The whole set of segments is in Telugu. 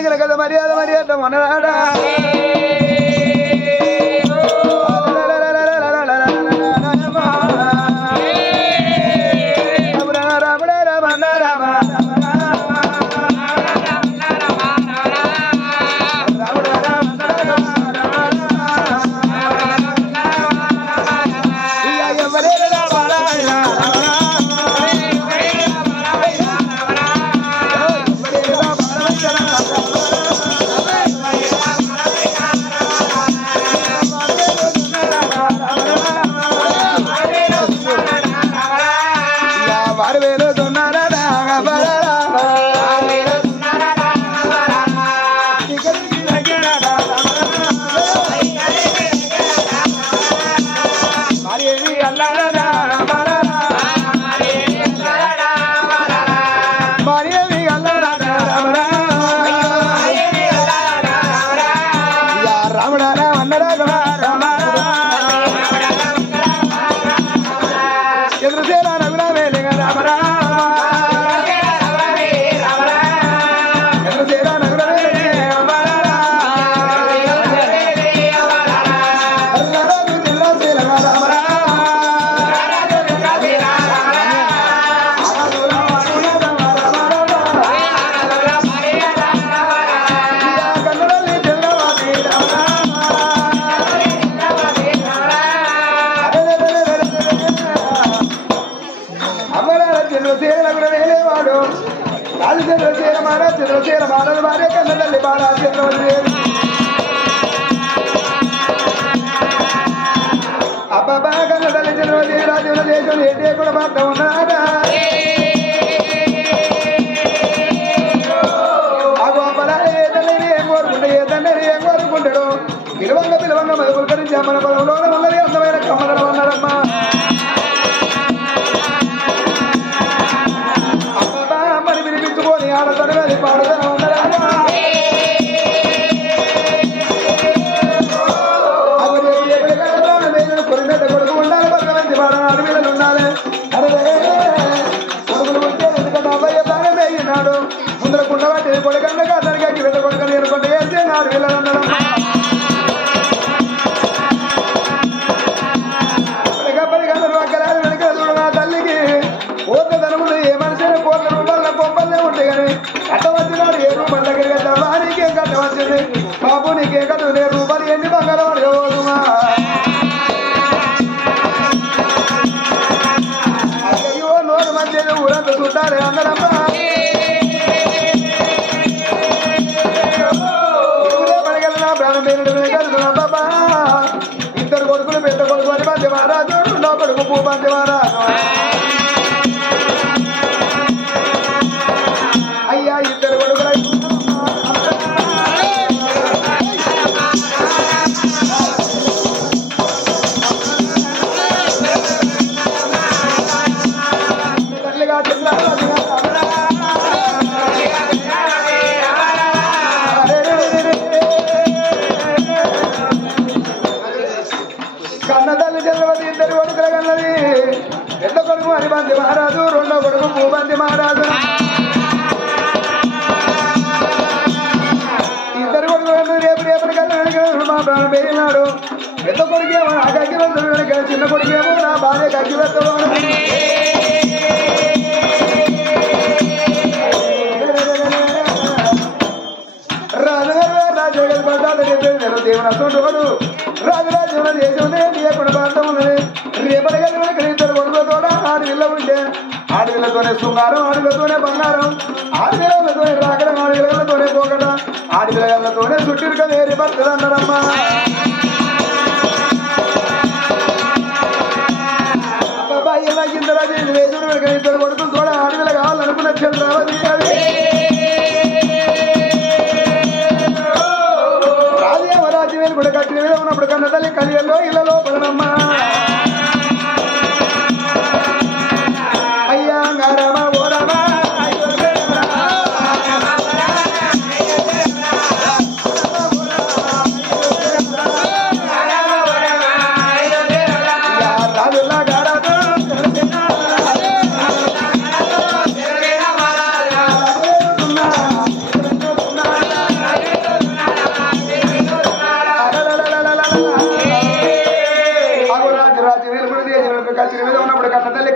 కదా మర్యాద మర్యాద మనరాడా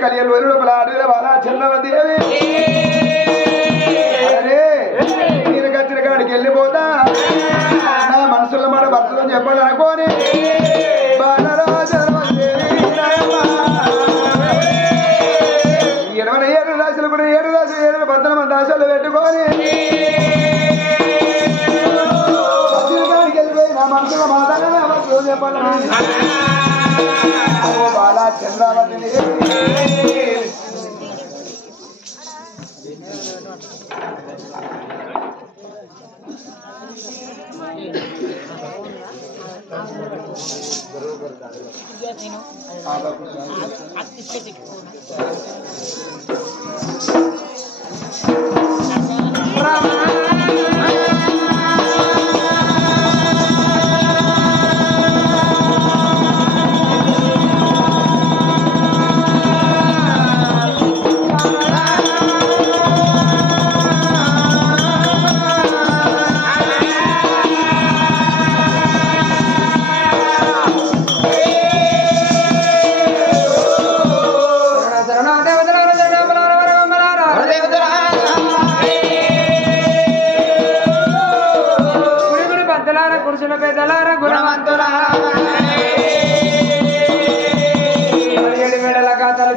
కలియలు వరి లోపల అడవిలో బాలా చంద్రవదేవి నేను కచ్చిన కాడికి వెళ్ళిపోతా నా మనసులో మాట భర్తతో చెప్పాలనుకోని బాలరాజదేవి 27 రాశులు కూడా 7 రాశులు 7 భర్తల మంది ఆశలు పెట్టుకొని కాడికి వెళ్ళిపోయి నా మనసులో మాట్లాడాలి భర్తతో చెప్పాలని బాలా చంద్రవతి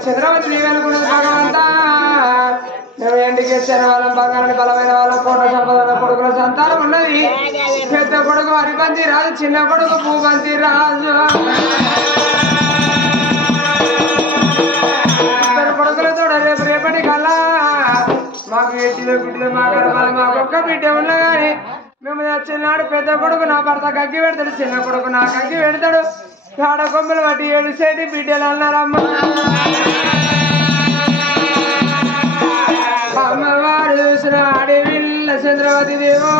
చంద్రవతి నీవెనుకున్నది భగవంతా నువ్వు ఎండికి వాళ్ళం బంగారాన్ని బలమైన వాళ్ళ కోట సంపద కొడుకుల సంతానం ఉన్నది పెద్ద కొడుకు హరిపంతి రాజు చిన్న కొడుకు భూపంతి రాజు ఇద్దరు కొడుకులతో రేపు రేపటి కల్లా మాకు ఎట్టిలో బిడ్డలు మా గర్భాల మాకు ఒక్క బిడ్డ ఉన్నా గాని మేము చిన్నాడు పెద్ద కొడుకు నా భర్త కగ్గి పెడతాడు చిన్న కొడుకు నా కగ్గి పెడతాడు కాడ కొమ్మలు బట్టి 7 సేటి బిడ్డలు అన్నారమ్మ అమ్మవారు చూసిన అడవిల్ల చంద్రవతి దేవో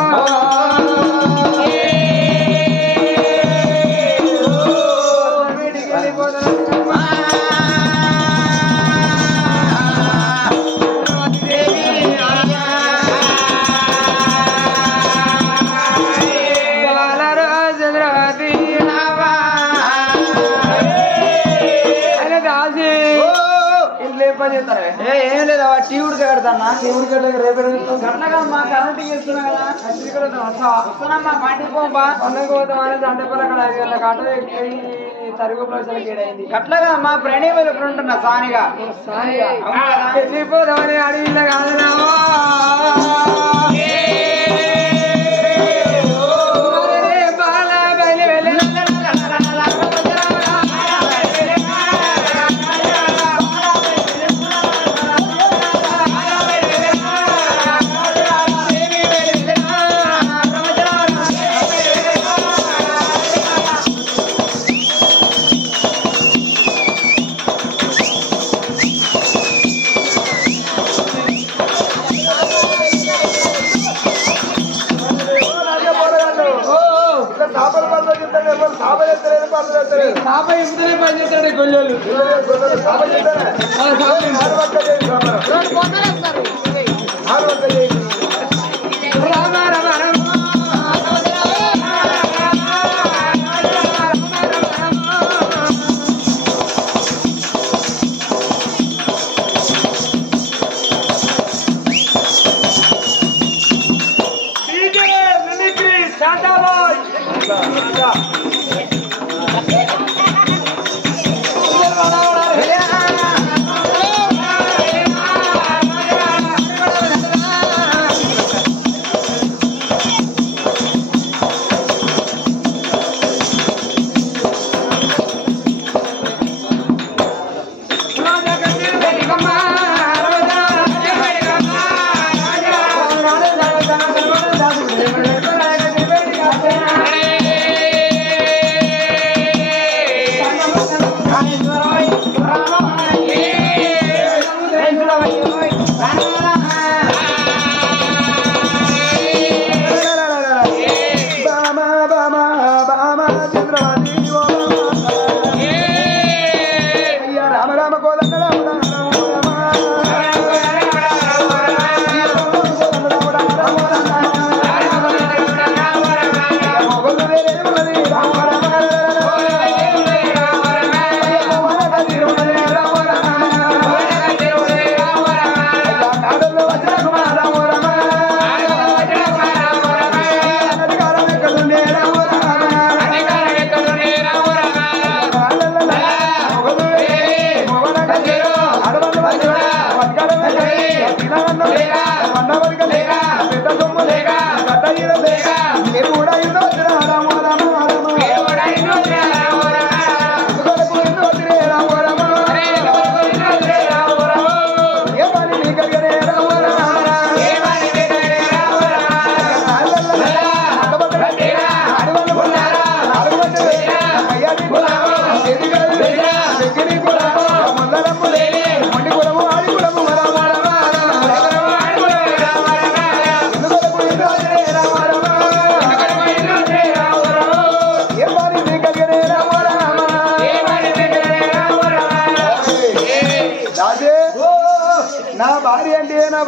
ఏం లేదా టీవుడు కడతాన్నా టీవుడు కట్ట రేపు కట్టనమ్మా కరెంట్ చేస్తున్నా కదా వస్తానమ్మా పండిపోమ్మా పండుగ పోతామని దండపల్లి అక్కడ 5 గంటల కట్ట తరుగు ప్రజలకు ఏడైంది కట్టగా మా ప్రణీమలు ఇప్పుడు ఉంటున్నా సానిగా వెళ్ళిపోదామని అడిగిన కాదు గొల్లలు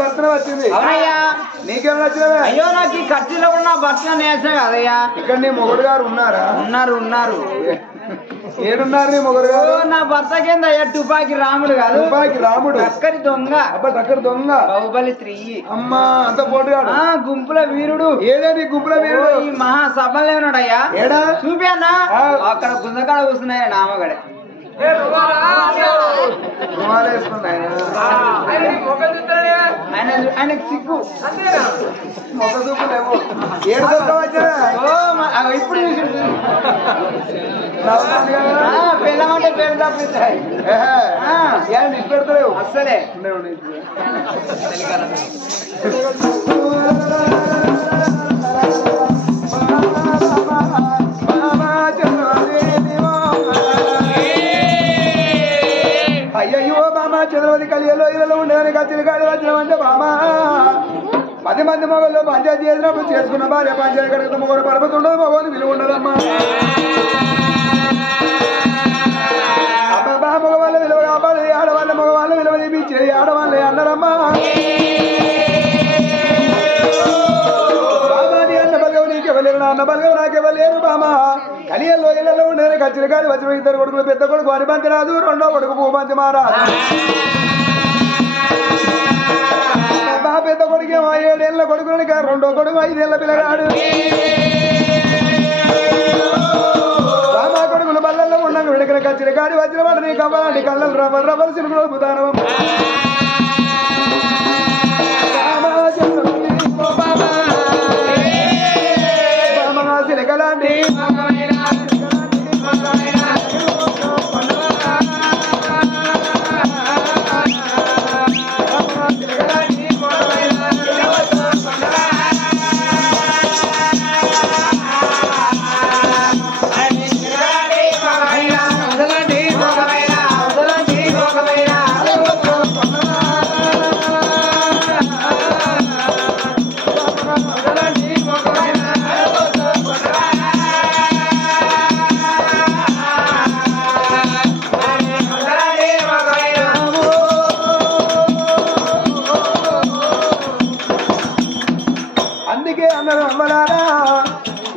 భర్తన వచ్చింది అవునయ్యా నీకేమైనా వచ్చినవే అయ్యో నాకు ఈ ఖర్చులో కూడా నా భర్త నేర్చా కదయ్యా ఇక్కడ నీ మొగుడు గారు ఉన్నారా ఉన్నారు ఏడున్నారు నీ మొగుడు గారు నా భర్త కింద అయ్యా తుపాకి రాముడు కాదు తుపాకి రాముడు అక్కడి దొంగ అబ్బా దగ్గర దొంగ బాహుబలి 3 అమ్మా అంత పోటుగాడు గుంపుల వీరుడు ఏదేని గుంపుల వీరుడు ఈ మహాసభలో ఉన్నాడయ్యా ఏడా చూపానా అక్కడ గుంజకాడ కూర్చున్నాయి నామగడే ఆయనకు సిగ్గు ఇప్పుడు పెళ్ళమంటే పేరు తప్పిస్తాయి పెడతలేవు అస్సలే అయ్యో బామా చంద్రవతి కలియలో ఇళ్ళలో ఉండేదానికి వచ్చిన కాడి వచ్చినామంటే బామా 10 మంది మొగలు పంచాయతీ చేసినప్పుడు చేసుకున్న భార్య పంచాయతీ కడిగితే మొగలు పరపతి ఉండదు మొగలు విలువ ఉండదమ్మా అబ్బా మగవాళ్ళ విలువ కాపాడు ఆడవాళ్ళ మగవాళ్ళ విలువ తీపించేది ఆడవాళ్ళే అన్నారమ్మా బాబాని అన్న బలగవు నీకెవలేరు నా అన్న బలగవు నాకెవలేరు బామా కలియల్లో ఇళ్ళలో ఉండేది కచ్చిన కాడి వచ్చిన 2 కొడుకులు పెద్ద కొడుకు హరిబంతి రాదు రెండో కొడుకు భూబంతి మారాదు పెద్ద కొడుకు 7 ఏళ్ళ కొడుకుని రెండో కొడుకు 5 ఏళ్ళ పిల్లగాడు బామా కొడుకులు బల్లల్లో ఉన్నాక విడకన కచ్చిన కాడి వచ్చిన వాడు నీ కవ్వాలండి కళ్ళలు రవ్వలు రవ్వలు సినుకులు బుధానం సిలకలాంటి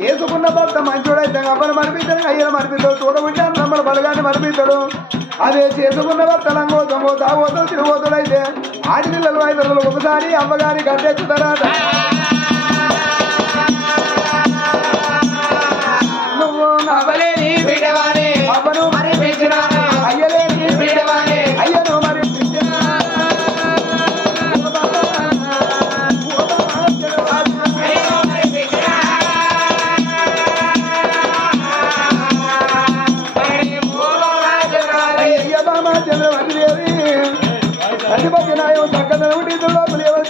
చేసుకున్న భర్త మంచోడైతే అవ్వను మనిపిస్తాడు అయ్యను మనిపిస్తాడు చూడబుట్టి అన్నమ్మల బలగాన్ని మనిపిస్తాడు అదే చేసుకున్న భర్త లంగోతమో తాగోతో తిరుగుతుడైతే ఆడి పిల్లలు 5 రోజులు ఒకసారి అమ్మగారి గడ్డెక్కుతారట నువ్వు అవ్వలేని బిడ్డవానే అవ్వను మరిపించినా అయ్యలేని బిడ్డవానే అయ్యను మరిపించినా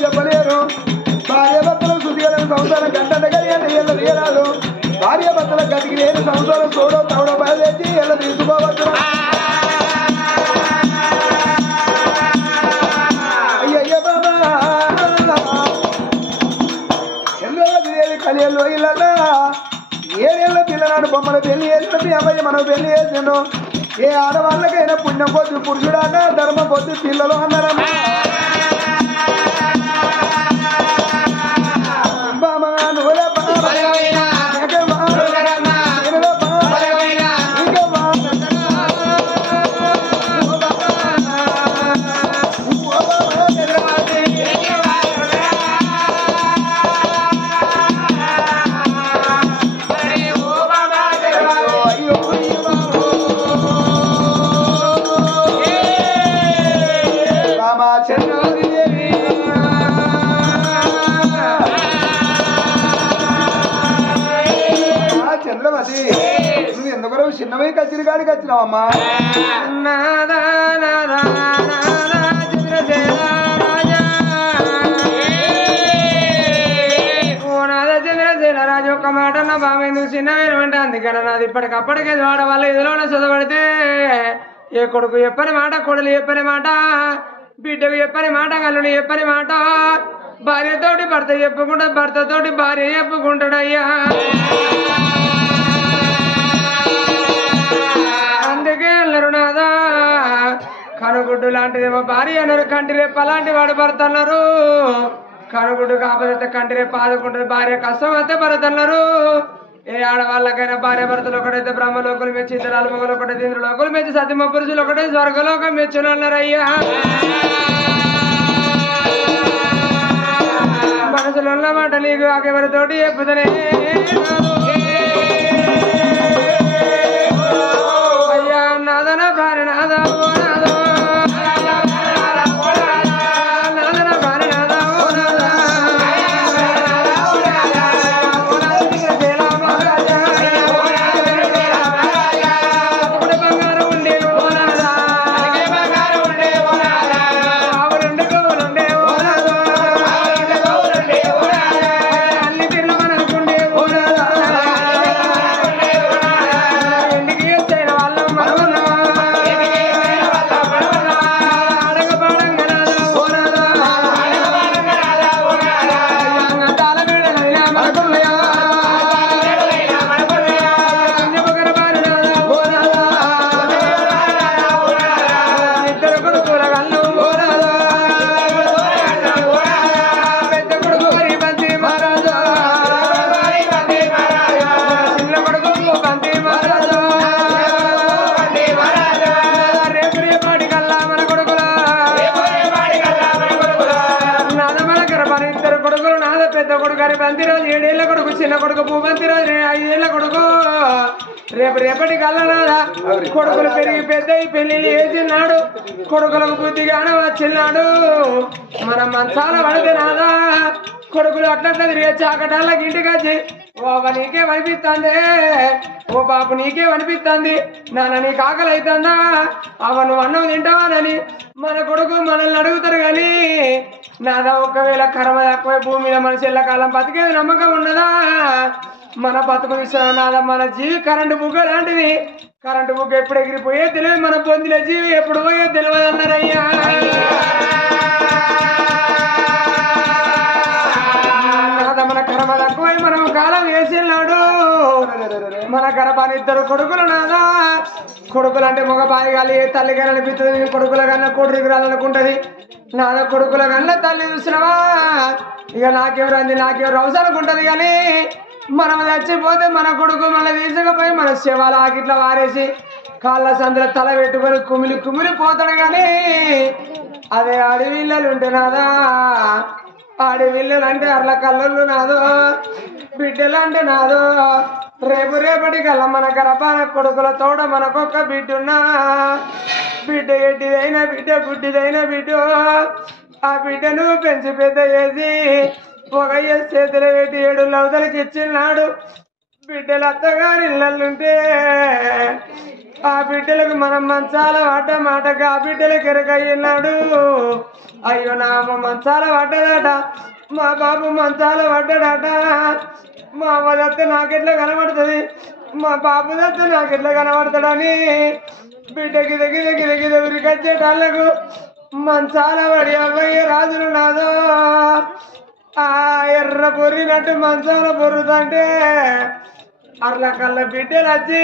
చెప్పలేరు భార్య భర్తల శుద్ధిగలను సంసారం గంట కలియరాదు భార్య భర్తల గతికి లేని సంసారం చూడో తవడో బయలుదేరి ఎల్ల తీసుకోవచ్చు అయ్యయ్య బాబా చంద్రవతి దేవి కలియల్లో ఇళ్ళ 7 ఏళ్ళ పిల్లనాడు బొమ్మల పెళ్లి చేసినట్టు అబ్బాయి మనం పెళ్లి చేసిండు ఏ ఆడవాళ్ళకైనా పుణ్యం పొద్దు పురుషుడాక ధర్మం పొద్దు పిల్లలు అన్నారమ్మా చంద్రమతి నువ్వు ఎందుకు చిన్నవై కచ్చిరి కాడికి వచ్చినావమ్మా రాజు ఒక్క మాట నా బాబు ఎందుకు చిన్నవేనమంటే అందుకని నాది ఇప్పటికప్పటికే వాడవాళ్ళ ఇదిలోనే చదవడితే ఏ కొడుకు చెప్పని మాట కొడులు చెప్పని మాట బిడ్డకు చెప్పని మాట కల్లుడు చెప్పని మాట భార్యతోటి భర్త చెప్పుకుంటా భర్తతోటి భార్య చెప్పుకుంటాడయ్యా అందుకే అల్లరు నాదా కనుగుడ్డు లాంటిదేమో భార్య అన్నారు, కంటి రేపు అలాంటి వాడు భర్తన్నారు. కనుగుడ్డు కాకపోతే కంటి రేపు ఆదుకుంటుంది, భార్య కష్టం అయితే భర్తన్నారు. ఏ ఆడవాళ్ళకైనా భార్య భర్తలు ఒకటైతే బ్రహ్మలోకులు మెచ్చి, ఇద్దరు అలుమగలు ఒకటైతే ఇంద్రులోకులు మెచ్చి, సత్యమ పురుషులు ఒకటే స్వర్గలోకం మెచ్చునన్నారు. అయ్యా మనసులో ఉన్న మాట నీకు ఎవరితోటి చెప్పుదనే అయ్యా నాదన భార్య నాదా నాదో రేపటి కల్లనాదా కొడుకులు పెరిగి పెద్ద పెళ్లి చేసినాడు, కొడుకులకు బుద్ధిగానే వచ్చినాడు. మనం మంచాల పడితే నాదా కొడుకులు అట్లా తిరిగే చాకటాళ్ళకి ఇంటికి వచ్చి ఓ నీకే అనిపిస్తుంది, ఓ బాబు నీకే అనిపిస్తుంది, నాన్న నీకు ఆకలి అవుతుందా, నువ్వు అన్నం తింటావానని మన కొడుకు మనల్ని అడుగుతారు. కానీ నాదా ఒకవేళ కర్మ తక్కువ భూమి మీద మనిషి ఎల్లకాలం బతికేది నమ్మకం ఉన్నదా? మన బతుకు విషయం నాదా, మన జీవి కరెంటు బుగ్గ లాంటిది. కరెంటు బుగ్గ ఎప్పుడు ఎగిరిపోయే తెలియదు, మన పొందిన జీవి ఎప్పుడు పోయే తెలియదు అన్నారయ్యా. నాదా మన కర్మ తక్కువై మనం కాలం వేసినాడు. మన గర్భాన్ని ఇద్దరు కొడుకులు నాదా, కొడుకులు అంటే మగ బాయి గాలి తల్లి గాని అనిపిస్తుంది, కొడుకుల కన్నా కొడుకు రాలనుకుంటది. నాదా కొడుకుల కన్నా తల్లి చూసినవా ఇక నాకెవరు అంది నాకెవరు అవసరనుకుంటది. కానీ మనం చచ్చిపోతే మన కొడుకు మన తీసుకుపోయి మన శవాల ఆకిట్లా వారేసి కాళ్ళ సందులో తల పెట్టుకొని కుమిలి కుమిలి పోతాడు. కానీ అదే అడవిల్లలు ఉంటే నాదా, అడవిల్లలు అంటే అర్ల కళ్ళు నాదో, బిడ్డలు అంటే నాదో. రేపటి కల్లా మన గర్భాన కొడుకుల తోడ మనకొక్క బిడ్డున్నా, బిడ్డ ఎట్టిదైనా బిడ్డ గుడ్డిదైనా బిడ్డ, ఆ బిడ్డను పెంచి పెద్ద చేసి ఒక చేతులు పెట్టి 7 లవతలకి ఇచ్చినాడు. బిడ్డలు అత్తగారి ఇళ్ళుంటే ఆ బిడ్డలకు మనం మంచాల వాట మాటకు ఆ బిడ్డలకు ఎరగయ్యినాడు. అయ్యో నా మంచాల పడ్డదట, మా బాబు మంచాల పడ్డాడట, మా అమ్మ దత్త నాకెట్లా కనబడుతుంది, మా బాబు దత్త నాకెట్లా కనబడతాడని బిడ్డ గిద గిద గిద గిద ఉరికొచ్చేటాళ్ళకు మంచాల పడి అవ్వయ్య రాజులు నాదో. ఆ ఎర్ర పొర్రినట్టు మంచంలో పొర్రుతుంటే అర్ల కళ్ళ బిడ్డలు వచ్చి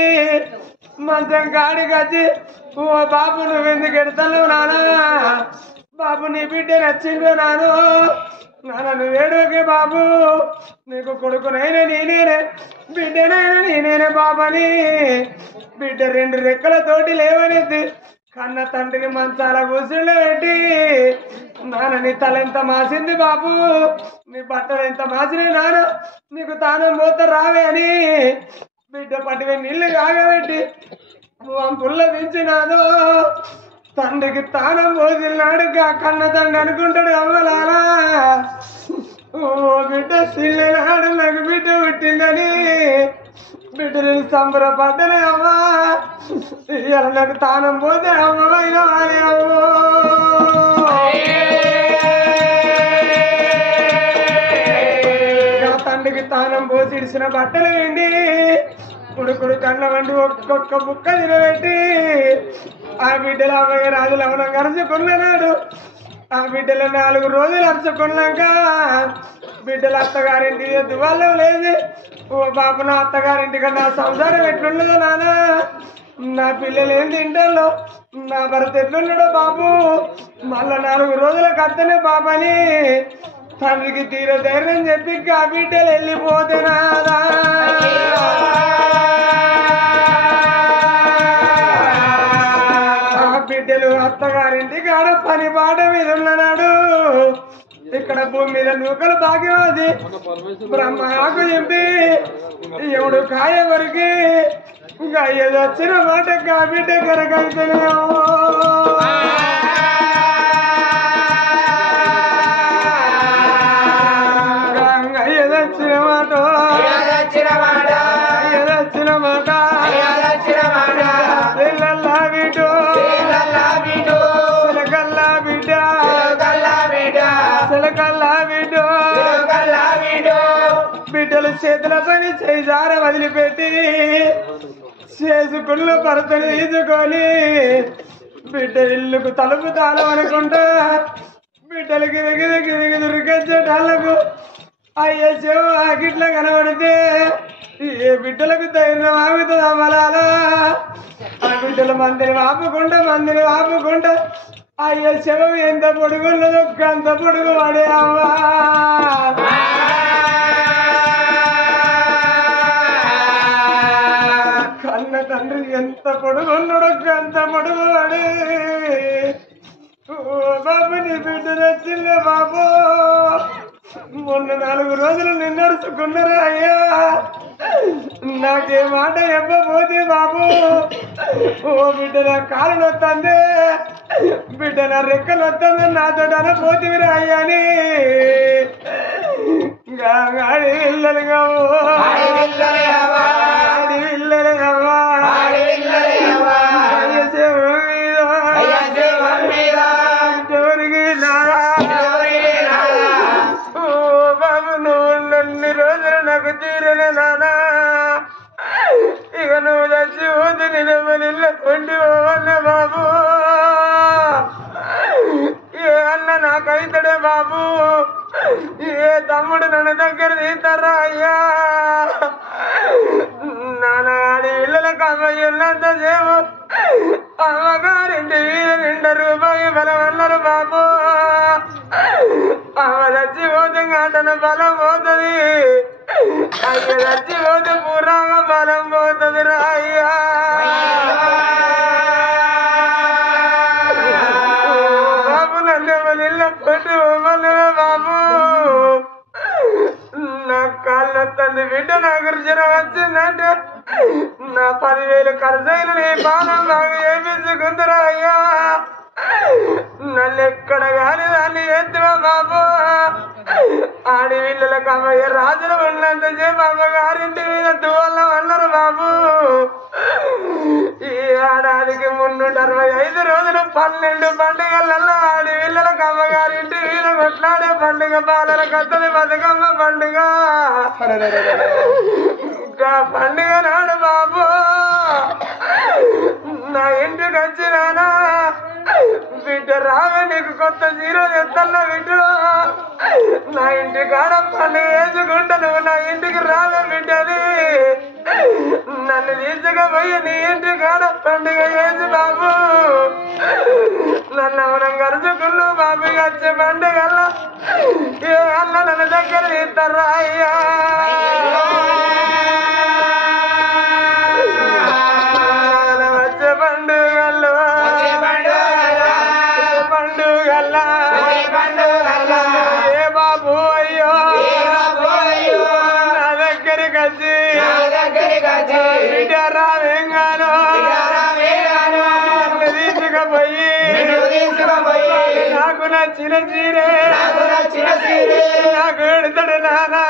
మంచం కాడికి వచ్చి ఓ బాబు నువ్వు ఎందుకు ఎడతావు నానా, బాబు నీ బిడ్డ నచ్చిండు నాను, నాన్న నువ్వు ఏడోకే బాబు, నీకు కొడుకునైనా నేనేనే బిడ్డనైనా నేనేనే బాబని బిడ్డ 2 రెక్కలతోటి లేవనెత్తి కన్న తండ్రిని మంచాల కూర్చుండి పెట్టి నాన్న నీ తల ఎంత మాసింది బాబు, నీ బట్టలు ఎంత మాసినాయి నాన్న, నీకు తానం పోతే రావే అని బిడ్డ పట్టిన నీళ్లు కాగబెట్టి పుల్ల పెంచినాను. తండ్రికి తానం పోసినాడు కన్న తండ్రి అనుకుంటాడు అమ్మలాలా, ఓ బిడ్డ సిల్లనాడు నాకు బిడ్డ పుట్టిందని బిడ్డలు సంబరపడ్డనే అమ్మా, ఇలా నాకు తానం పోతే అమ్మమైన వారి అమ్మో. తండ్రికి తానం పోసి ఇడిసిన బట్టలు వెండి కొడుకుడు కళ్ళ వండి ఒక్కొక్క బుక్క తినబెట్టి ఆ బిడ్డలు అమ్మయ్య రాజులు అవనం కరుచుకున్నాడు. ఆ బిడ్డలు 4 రోజులు అరుచుకున్నాక బిడ్డలు అత్తగారింటి దువాళ్ళు లేదు. ఓ బాబు నా అత్తగారింటి కన్నా సంసారం ఎట్లుండదో నాన్న, నా పిల్లలు ఏం తింటాలో నా భర్త ఎట్లున్నాడో బాబు మళ్ళా 4 రోజులకు అత్తనే బాబని తండ్రికి తీర ధైర్యం చెప్పి బిడ్డలు వెళ్ళిపోతేనాదా బిడ్డలు అత్తగారింటి కాడ పని పాట మీద ఉన్నాడు ఇక్కడ భూమి మీద నూకలు భాగ్యవాది బ్రహ్మకు చెప్పి ఎవడు కాయ వరకు ఇంకా ఏదో వచ్చిన మాట బిడ్డ కరకైతేనే ఏదొచ్చిన మాట ఏదొచ్చిన మాట పిల్లల్లా బిడ్డ సిలకల్లా బిడ్డ సిలకల్లా బిడ్డ బిడ్డలు చేతుల పని చేజార వదిలిపెట్టి చేసుకుళ్ళు భర్తను తీసుకొని బిడ్డ ఇల్లుకు తలుపు తాళం అనుకుంటా బిడ్డలకి దిగి దురికొచ్చేటాళ్ళకు అయ్యో చెవు ఆకిట్లా కనబడితే ఏ బిడ్డలకు ధైర్యం ఆగుతుంది అమలాలా ఆ బిడ్డలు మందిని ఆపుకుంటా అయ్యో చెవు ఎంత పొడుగున్నదో అంత పొడుగు పడే అవ్వా కన్న తండ్రి ఎంత పొడుగున్నాడో అంత పొడుగు పడే బాబు నీ బిడ్డ నచ్చిందే బాబు మొన్న 4 రోజులు నిన్నరుచుకున్నారా అయ్యా నాకే మాట చెప్పబోతే బాబు ఓ బిడ్డ నా కాలు నొత్తందే బిడ్డ నా రెక్కలు వస్తుంది నాతో అనపోతివిరా అయ్యాని ఆడి పిల్లలు కావు ఆడి పిల్లలు కావా ఎవరికి బాబు నువ్వు 2 రోజులు నాకు తీరలే నానా ఇక నువ్వు చచ్చిపోతే నేను ఇళ్ళ కొండి పోవన్న బాబు ఏ అన్న నాకైతడే బాబు ఏ తమ్ముడు నన్ను దగ్గర తీస్తారా అయ్యా నాన్నగారి ఇళ్ళకి అమ్మయ్యున్నంత సేపు అమ్మగారింటి మీద 2 రూపాయలు బలం అన్నారు బాబు అమ్మ చచ్చిపోతే తన బలం పోతుంది అయ్య చచ్చిపోతే పూర్ణంగా బలం పోతుంది రా అయ్యా బాబు నన్ను ఇళ్ళ కొట్టి బాబు నా కాళ్ళ తండ్రి బిడ్డ నాకు జ్వరం వచ్చిందంటే నా 10,000 ఖర్చైన నీ పానం నాకు ఏపించుకుందరా అయ్యా నన్ను ఎక్కడ కాని దాన్ని ఎత్తువా బాబు ఆడి వీళ్ళకి అమ్మయ్య రాజులు ఉన్నంత సేపు అమ్మగారింటి మీద దువ్వలం అన్నారు బాబు ఈ ఏడాదికి 365 రోజులు 12 పండుగలలో ఆడి వీళ్ళకి అమ్మగారింటి మీద కొట్లాడే పండుగ బాలల కత్తది బతుకమ్మ పండుగ ఇంకా పండుగ నాడు బాబు నా ఇంటికి వచ్చినానా బిడ్డ రావే నీకు కొత్త జీరో ఎత్తన్నా బిడ్డ నా ఇంటి కాడ పండుగ వేసుకుంటా నువ్వు నా ఇంటికి రావే బిడ్డని నన్ను తీసుకుపోయి నీ ఇంటి కాడ పండుగ వేసి బాబు నన్ను అవునం గరుచుకున్నావు బాబు వచ్చే పండుగల్లో ఏ అన్న నన్ను దగ్గర తీస్తారా అయ్యా వచ్చే పండుగల్లో ఏ బాబు అయ్యో నా దగ్గరికి వచ్చి బిడ్డ రావేంగాను తీసుకుపోయి నాకు నచ్చిన చీరే నాకు పెడతాడు నానా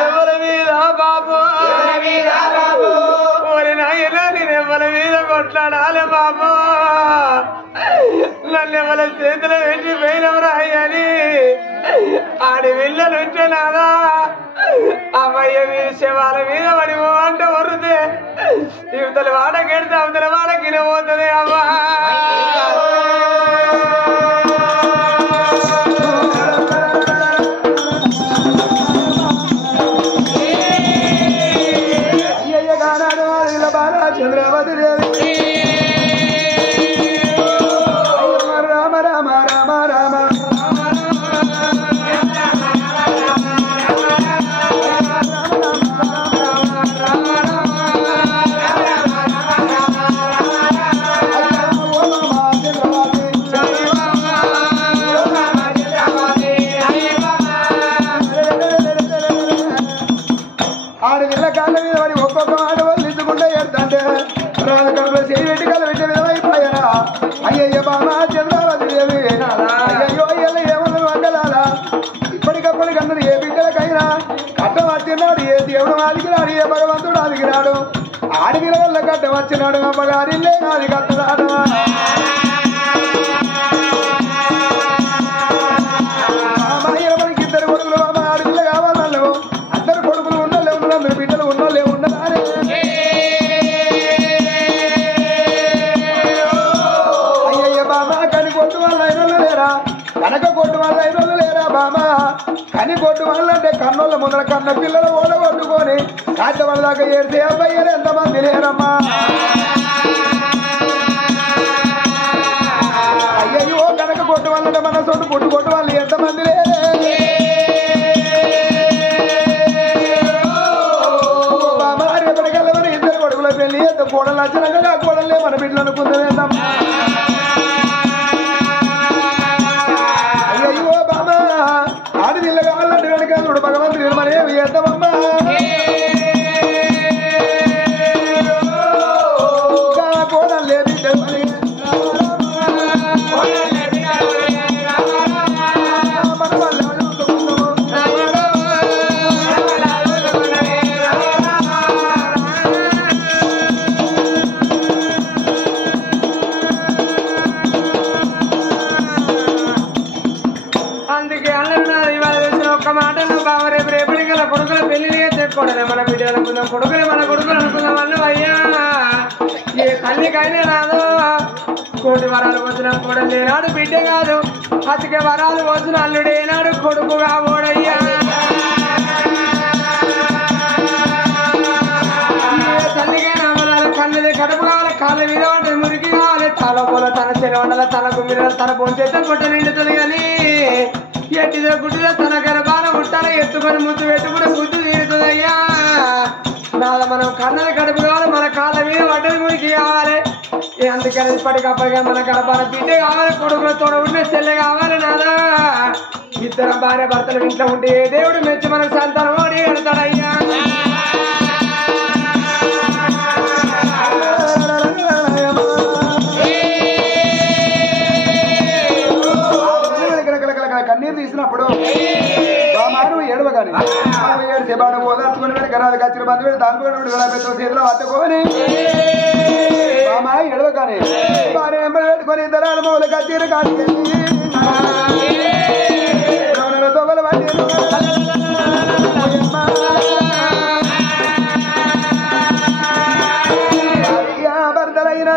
ఎవరి మీద బాబు ఓరి నాయన నేను ఎవరి మీద కొట్లాడాలి బాబు నన్ను ఎవరి చేతిలో పెట్టి పోయినవరా అయ్యని ఆడి విల్లలు ఉంటే నాదా అమ్మయ్య మీ శవాల మీద పడి అంటే వరుదే ఇవతల వాడకెడితే అవతల వాడకిన పోతుంది అమ్మా చంద్రవతి దేవి చేయి పెట్టి కల పెట్టే విధమైపోయారా అయ్యయ్య బామా చంద్రావతి దేవి అయ్యయ్యో అయ్యల ఏమన్నా వందలాలా ఇప్పటికప్పటికన్నది ఏ బిడ్డలకైనా కట్టం వచ్చినాడు ఏ దేవుడు ఆదికినాడు ఏ భగవంతుడు ఆదికినాడు ఆడిగిన వల్ల కట్టం వచ్చినాడు అమ్మగారిల్లే ఆది కట్టడాడు మనకి ఇద్దరు కొడుకులు బాబా ఆడపిల్ల కావాలన్నావు అందరు కొడుకులు ఉన్నోళ్ళే ఉన్నారు అందరు బిడ్డలు ఉన్నోళ్ళే ఉన్నారే అయ్యయ్య బామా కని కొట్టు వాళ్ళు అయినోళ్ళు లేరా కనక కొట్టు వాళ్ళు అయినోళ్ళు లేరా బామా కని కొట్టు వాళ్ళు అంటే కన్నోళ్ళ ముందర కన్న పిల్లలు ఓడగొట్టుకొని కాట వాళ్ళ దాకా ఏడితే అబ్బాయి ఎంతమంది లేరమ్మా అయ్యయ్యో కనక కొట్టు వాళ్ళంటే మన సొంత పుట్టు కొట్టు వాళ్ళు ఎంతమంది లేరే బామా రేపటికెళ్ళమని ఇద్దరు కొడుకుల పెళ్లి ఎంత కోడలు వచ్చినాక ఆ కోడలే మన బిడ్డలు అనుకుందామేందమ్మా అయ్యయ్యో బామా ఆడపిల్ల కావాలంటే కనుక చూడు భగవంతుడు మరి ఏమి చేద్దామమ్మా కోడలు లేదు మన బిడ్డలు అనుకుందాం కొడుకులే మన కొడుకులు అనుకుందాం అన్న అయ్యా ఏ తల్లికైనా రాదు కోటి వరాలు వచ్చిన కూడా లేనాడు బిడ్డ కాదు అతికే వరాలు వచ్చిన అల్లుడేనాడు కొడుకు కాబోడయ్యా తల్లికైనా వరాలు కన్నులు కడుపు కావాలి కాళ్ళ మీద ఉంటుంది మురికి కావాలి తల పొల తన చెల వండల తన గుమ్మిల తన పొంచెత్త పొట్ట నిండుతుంది కానీ ఎట్టిదో గుడ్డిలో తన గర్భాన ఉంటాను ఎత్తుకొని ముద్దు పెట్టుకుని ముద్దు తీరుతుందయ్యా నాద మనం కన్నది కడుపు కావాలి మన కాళ్ళ మీద వడ్డలు మురికి కావాలి అందుకని ఇప్పటికప్పటిగా మన గర్భాన బిడ్డ కావాలి కొడుకుల తోడ ఉండే చెల్లె కావాలి నాదా ఇద్దరు భార్య భర్తలు ఇంట్లో ఉంటే ఏ దేవుడు మెచ్చి మనకు సంతానం అని వెళ్తాడయ్యా కన్నీరు తీసినప్పుడు బామాను ఏడవ కానీ ఏడు బాను ఓదార్చుకుని కరాలు కచ్చిన బంధు పెట్టి దాని పెద్ద చేతిలో పట్టుకొని బామా ఏడవ కానీ బాగా ఎంబడి పెట్టుకొని ఇద్దరు అనుభవాలు కచ్చీరు కానీ తొగలు పట్టి భర్తలైనా